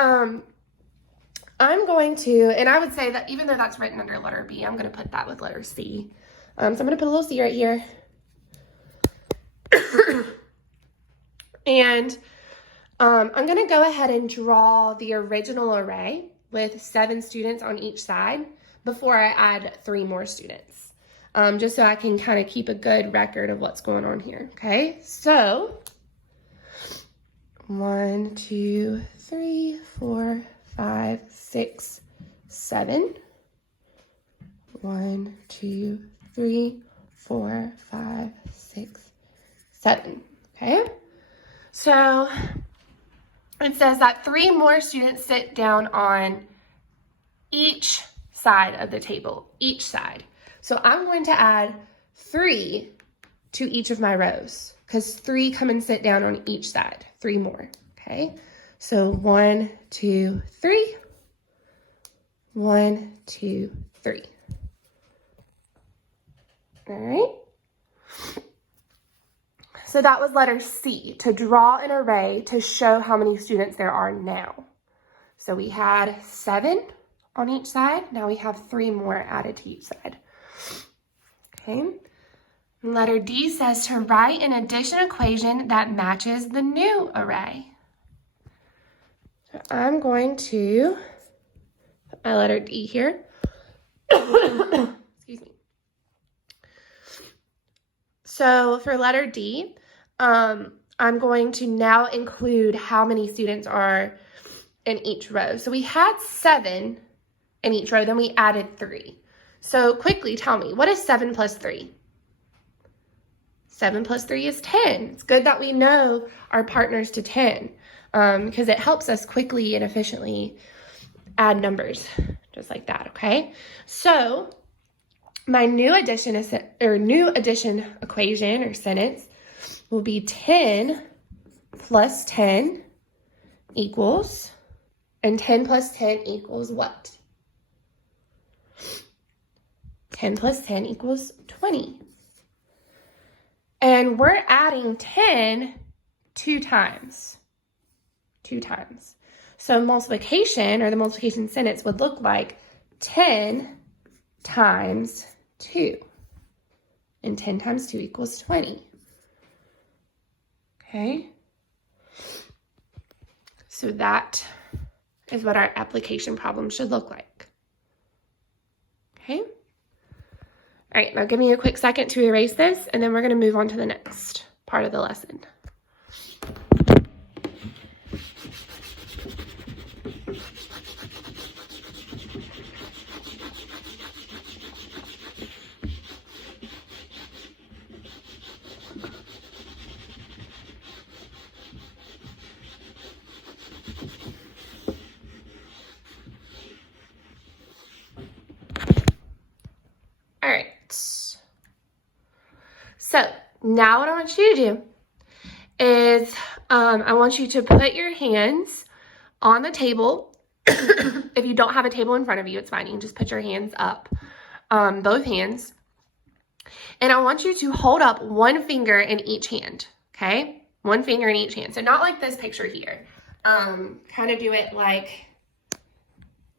I'm going to, and I would say that even though that's written under letter B, I'm going to put that with letter C. So I'm going to put a little C right here. And I'm going to go ahead and draw the original array with 7 students on each side before I add 3 more students, just so I can kind of keep a good record of what's going on here. Okay, so 1, 2, 3, 4, 5, 6, 7. 1, 2, 3, 4, 5, 6, 7. Okay, so it says that 3 more students sit down on each side of the table, each side. So I'm going to add 3 to each of my rows because 3 come and sit down on each side, 3 more, okay? So 1, 2, 3, 1, 2, 3. All right. So that was letter C, to draw an array to show how many students there are now. So we had 7 on each side. Now we have 3 more added to each side. Okay. Letter D says to write an addition equation that matches the new array. So I'm going to put my letter D here. Excuse me. So for letter D, I'm going to now include how many students are in each row. So we had 7 in each row, then we added 3. So quickly tell me, what is 7 plus 3? 7 plus 3 is 10. It's good that we know our partners to 10 because it helps us quickly and efficiently add numbers just like that, okay? So my new addition equation or sentence will be 10 plus 10 equals, and 10 plus 10 equals what? 10 plus 10 equals 20. And we're adding 10 2 times. 2 times. So multiplication, or the multiplication sentence, would look like 10 times 2. And 10 times 2 equals 20. Okay? So that is what our application problem should look like. Okay? All right, now give me a quick second to erase this, and then we're going to move on to the next part of the lesson. All right. So now what I want you to do is I want you to put your hands on the table. If you don't have a table in front of you, it's fine. You can just put your hands up, both hands. And I want you to hold up 1 finger in each hand, okay? 1 finger in each hand. So not like this picture here. Kind of do it like,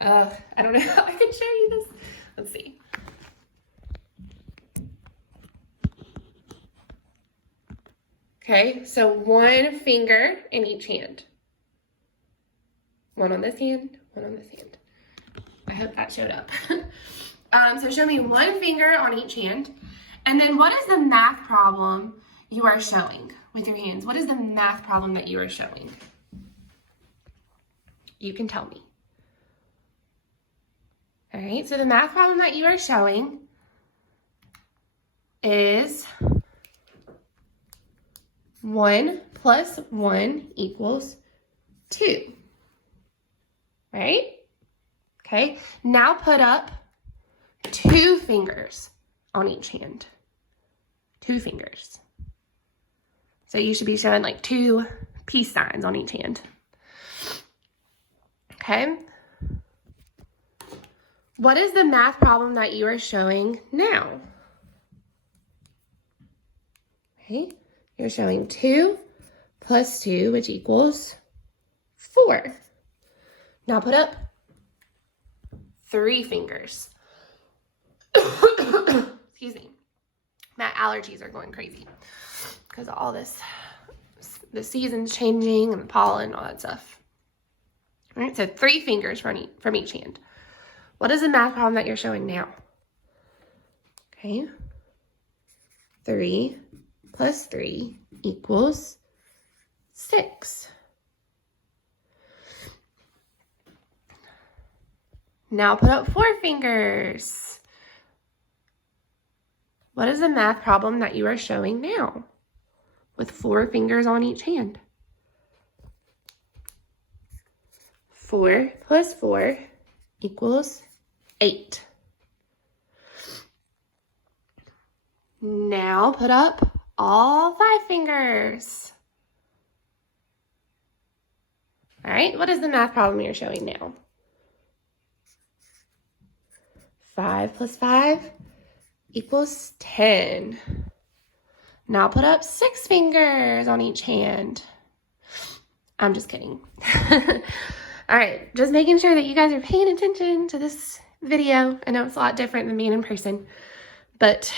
I don't know how I can show you this. Let's see. Okay, so 1 finger in each hand. 1 on this hand, 1 on this hand. I hope that showed up. So show me 1 finger on each hand. And then what is the math problem you are showing with your hands? What is the math problem that you are showing? You can tell me. All right, so the math problem that you are showing is 1 plus 1 equals 2, right? Okay, now put up 2 fingers on each hand. 2 fingers. So you should be showing like 2 peace signs on each hand. Okay. What is the math problem that you are showing now? Okay. You're showing 2 plus 2, which equals 4. Now put up 3 fingers. Excuse me. My allergies are going crazy because of all this, the seasons changing and the pollen and all that stuff. All right, so 3 fingers from each hand. What is the math problem that you're showing now? Okay. 3 plus 3 equals 6. Now put up 4 fingers. What is the math problem that you are showing now with 4 fingers on each hand? 4 plus 4 equals 8. Now put up all 5 fingers. All right, what is the math problem you're showing now? 5 plus 5 equals 10. Now put up 6 fingers on each hand. I'm just kidding. All right, just making sure that you guys are paying attention to this video. I know it's a lot different than being in person, but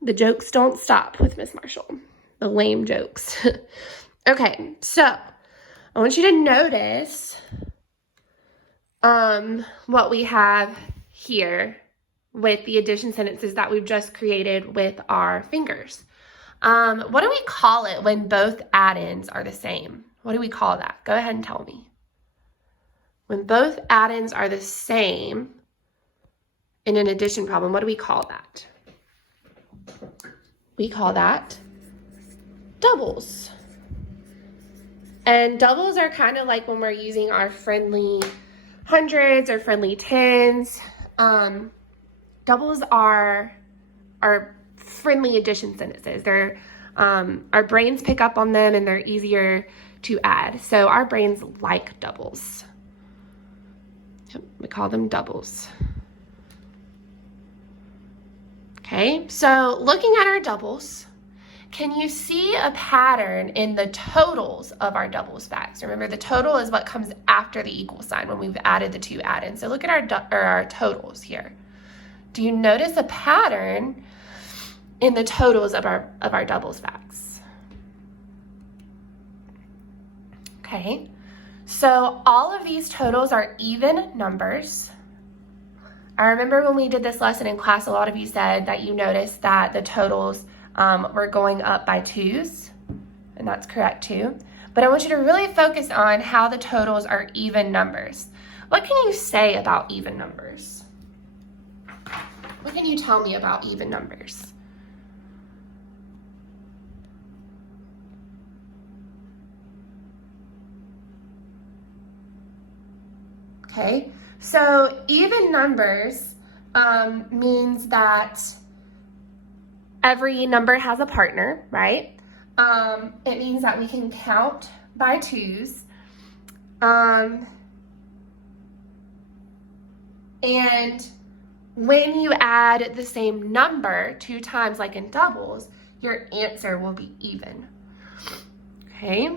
the jokes don't stop with Miss Marshall. The lame jokes. Okay, so I want you to notice what we have here with the addition sentences that we've just created with our fingers. What do we call it when both add-ins are the same? What do we call that? Go ahead and tell me. When both add-ins are the same in an addition problem, what do we call that? We call that doubles. And doubles are kind of like when we're using our friendly hundreds or friendly tens. Doubles are friendly addition sentences. They're our brains pick up on them and they're easier to add. So our brains like doubles. We call them doubles. Okay, so looking at our doubles, can you see a pattern in the totals of our doubles facts? Remember, the total is what comes after the equal sign when we've added the 2 add-ins. So look at our totals here. Do you notice a pattern in the totals of our doubles facts? Okay, so all of these totals are even numbers. I remember when we did this lesson in class, a lot of you said that you noticed that the totals were going up by 2s, and that's correct too. But I want you to really focus on how the totals are even numbers. What can you say about even numbers? What can you tell me about even numbers? Okay, so even numbers means that every number has a partner, right? It means that we can count by 2s. And when you add the same number 2 times, like in doubles, your answer will be even. Okay?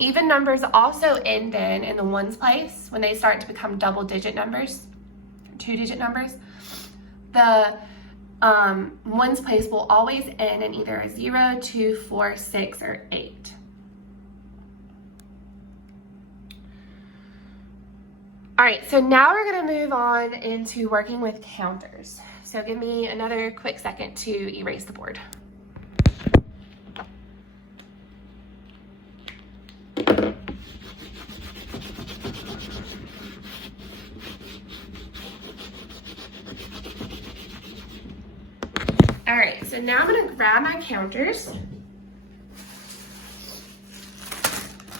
Even numbers also end in the ones place when they start to become double-digit numbers, 2-digit numbers. The ones place will always end in either a 0, 2, 4, 6, or 8. All right, so now we're going to move on into working with counters. So give me another quick second to erase the board. All right, so now I'm gonna grab my counters.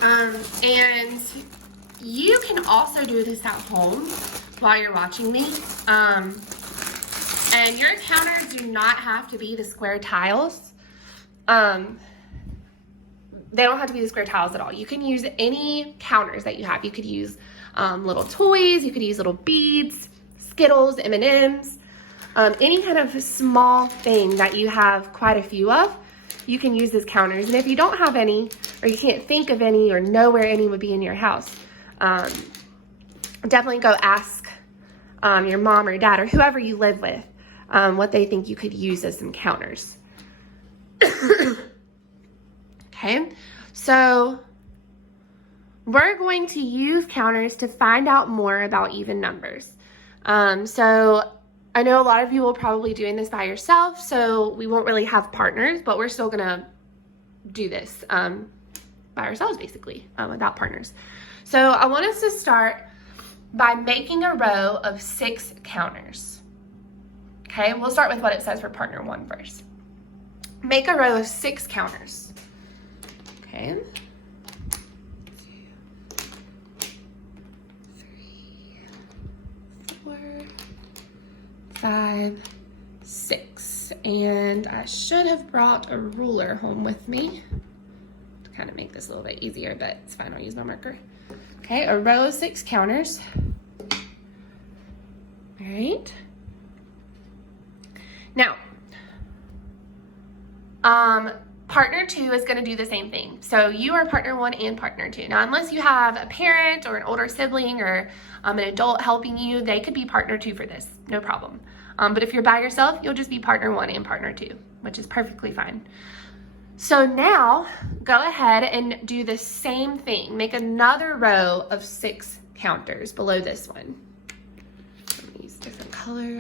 And you can also do this at home while you're watching me. And your counters do not have to be the square tiles. They don't have to be the square tiles at all. You can use any counters that you have. You could use little toys, you could use little beads, Skittles, M&Ms, any kind of small thing that you have quite a few of. you can use as counters. And if you don't have any, or you can't think of any or know where any would be in your house, definitely go ask your mom or dad or whoever you live with what they think you could use as some counters. Okay, so we're going to use counters to find out more about even numbers. So I know a lot of you will probably be doing this by yourself, so we won't really have partners, but we're still gonna do this by ourselves basically, without partners. So I want us to start by making a row of 6 counters. Okay, we'll start with what it says for partner 1 first. Make a row of 6 counters. Okay. 5, 6, and I should have brought a ruler home with me to kind of make this a little bit easier, but it's fine, I'll use my marker. Okay, a row of 6 counters. All right. Now, partner 2 is going to do the same thing. So you are partner 1 and partner 2. Now, unless you have a parent or an older sibling or an adult helping you, they could be partner 2 for this, no problem. But if you're by yourself, you'll just be partner 1 and partner 2, which is perfectly fine. So now, go ahead and do the same thing. Make another row of 6 counters below this one. Let me use a different color.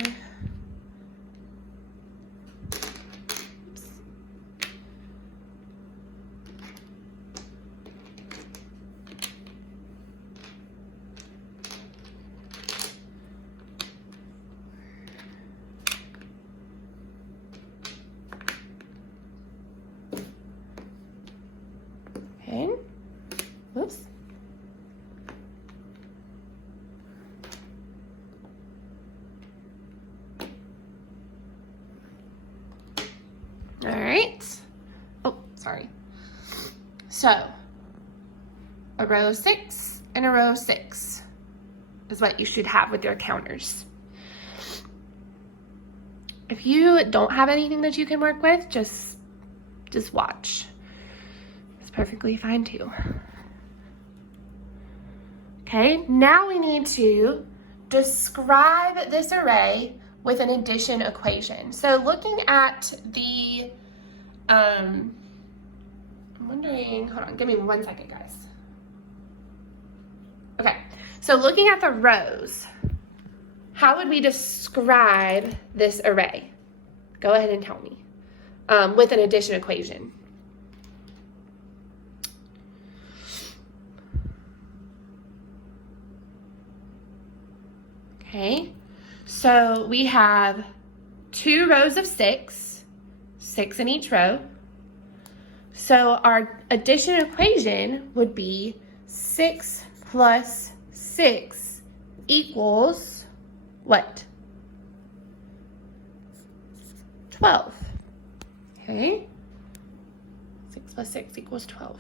Okay, whoops. All right. Oh, sorry. So, a row of 6 and a row of 6 is what you should have with your counters. If you don't have anything that you can work with, just watch. Perfectly fine too. Okay, now we need to describe this array with an addition equation. So looking at the, I'm wondering, hold on, give me 1 second, guys. Okay, so looking at the rows, how would we describe this array? Go ahead and tell me, with an addition equation. Okay, so we have 2 rows of 6, 6 in each row. So our addition equation would be 6 plus 6 equals what? 12. Okay, 6 plus 6 equals 12.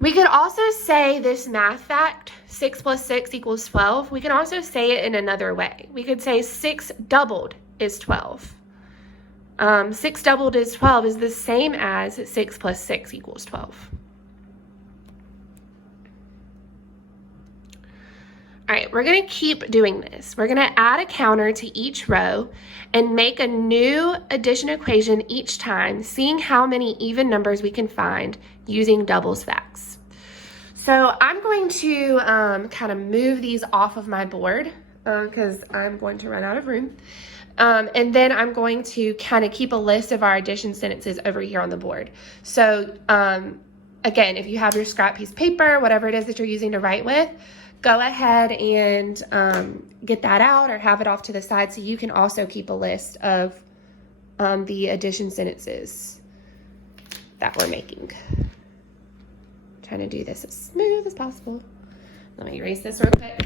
We could also say this math fact, 6 plus 6 equals 12. We can also say it in another way. We could say 6 doubled is 12. 6 doubled is 12 is the same as 6 plus 6 equals 12. All right, we're gonna keep doing this. We're gonna add a counter to each row and make a new addition equation each time, seeing how many even numbers we can find using doubles facts. So I'm going to kind of move these off of my board because I'm going to run out of room. And then I'm going to kind of keep a list of our addition sentences over here on the board. So again, if you have your scrap piece of paper, whatever it is that you're using to write with, go ahead and get that out or have it off to the side so you can also keep a list of the addition sentences that we're making. Trying to do this as smooth as possible. Let me erase this real quick.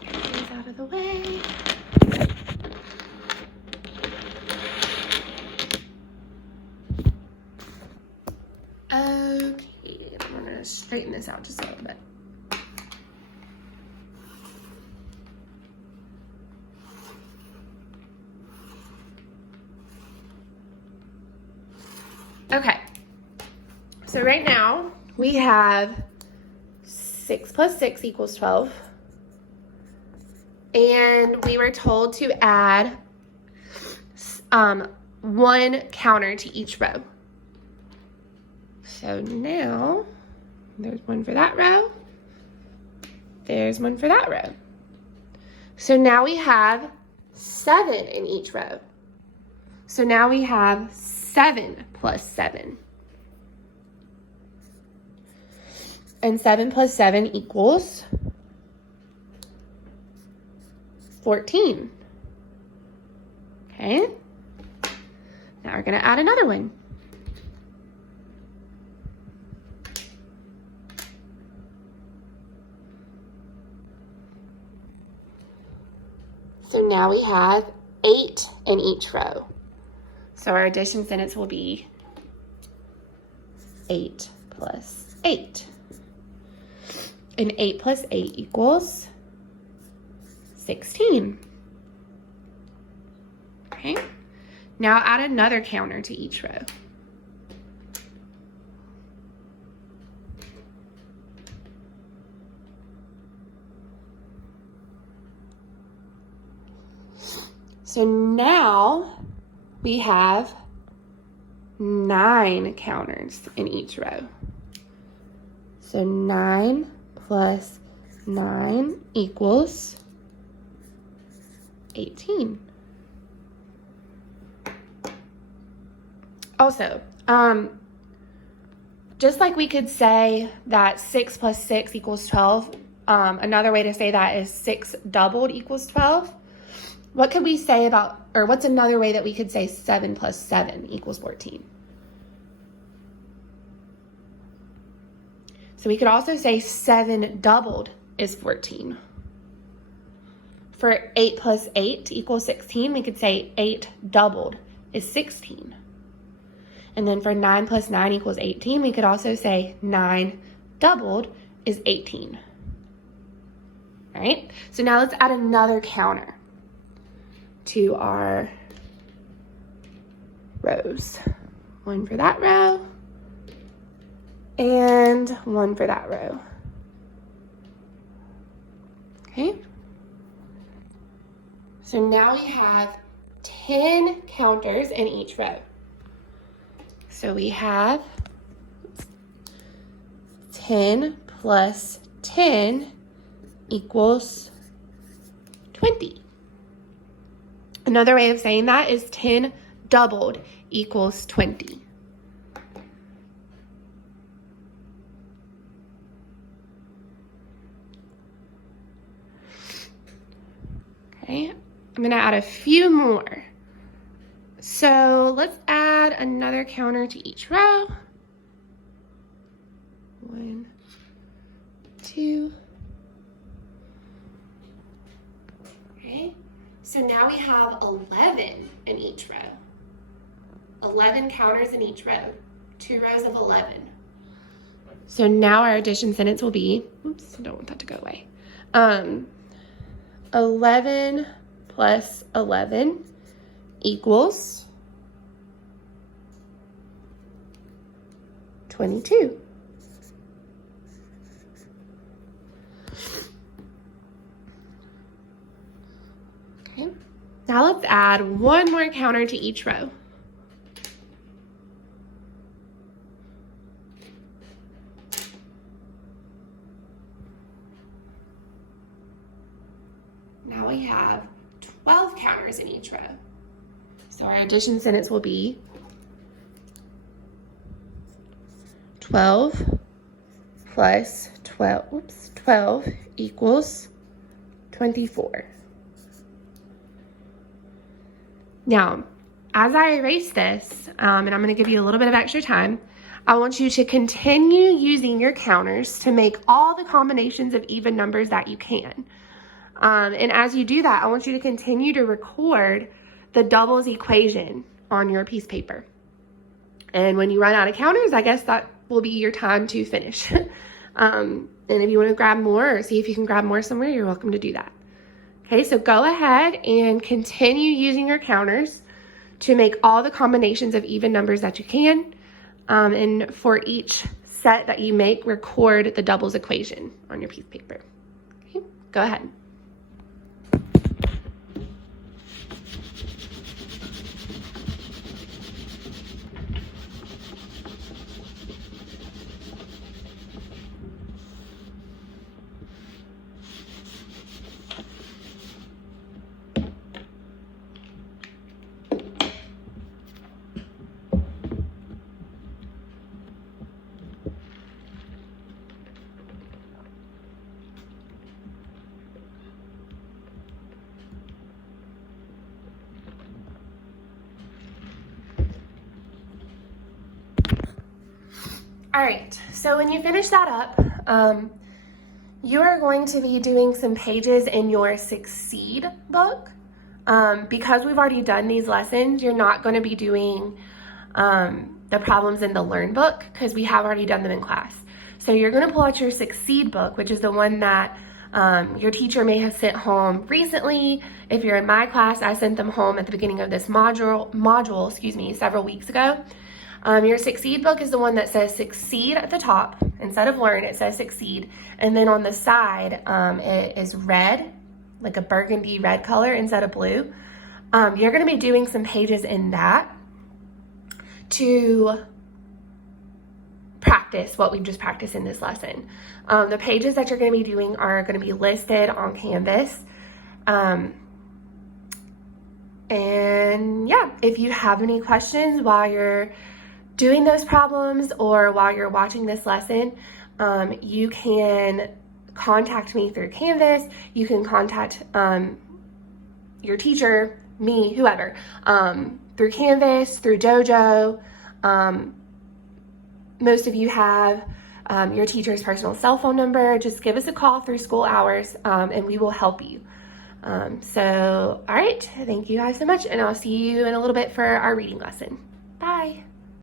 Get these out of the way. Okay, I'm gonna straighten this out just a little bit. Okay, so right now we have 6 plus 6 equals 12. And we were told to add one counter to each row. So now there's one for that row. There's one for that row. So now we have 7 in each row. So now we have 7 plus 7. And 7 plus 7 equals 14. Okay. Now we're going to add another one. So now we have 8 in each row. So our addition sentence will be 8 plus 8. And 8 plus 8 equals 16. Okay. Now add another counter to each row. So now we have 9 counters in each row. So 9 plus 9 equals 18. Also, just like we could say that 6 plus 6 equals 12, another way to say that is 6 doubled equals 12. What could we say about, or what's another way that we could say 7 plus 7 equals 14? So we could also say 7 doubled is 14. For 8 plus 8 equals 16, we could say 8 doubled is 16. And then for 9 plus 9 equals 18, we could also say 9 doubled is 18. All right, so now let's add another counter to our rows. One for that row and one for that row. Okay. So now we have 10 counters in each row. So we have 10 plus 10 equals 20. Another way of saying that is 10 doubled equals 20. Okay, I'm gonna add a few more. So let's add another counter to each row. 1, 2. Okay, so now we have 11 in each row. 11 counters in each row, 2 rows of 11. So now our addition sentence will be, oops, I don't want that to go away. 11 plus 11 equals 22. Okay, now let's add one more counter to each row. Now we have 12 counters in each row. So our addition sentence will be 12 plus 12 equals 24. Now, as I erase this, and I'm going to give you a little bit of extra time, I want you to continue using your counters to make all the combinations of even numbers that you can. And as you do that, I want you to continue to record the doubles equation on your piece of paper. And when you run out of counters, I guess that will be your time to finish. And if you want to grab more or see if you can grab more somewhere, you're welcome to do that. Okay, so go ahead and continue using your counters to make all the combinations of even numbers that you can. And for each set that you make, record the doubles equation on your piece of paper. Okay, go ahead. All right, so when you finish that up, you are going to be doing some pages in your Succeed book. Because we've already done these lessons, you're not going to be doing the problems in the Learn book because we have already done them in class. So you're going to pull out your Succeed book, which is the one that your teacher may have sent home recently. If you're in my class, I sent them home at the beginning of this module, several weeks ago. Your Succeed book is the one that says Succeed at the top. Instead of Learn, it says Succeed. And then on the side, it is red, like a burgundy red color instead of blue. You're going to be doing some pages in that to practice what we've just practiced in this lesson. The pages that you're going to be doing are going to be listed on Canvas. And yeah, if you have any questions while you're doing those problems or while you're watching this lesson, you can contact me through Canvas. You can contact your teacher, me, whoever, through Canvas, through Dojo. Most of you have your teacher's personal cell phone number. Just give us a call through school hours and we will help you. So, all right, thank you guys so much, and I'll see you in a little bit for our reading lesson. Bye.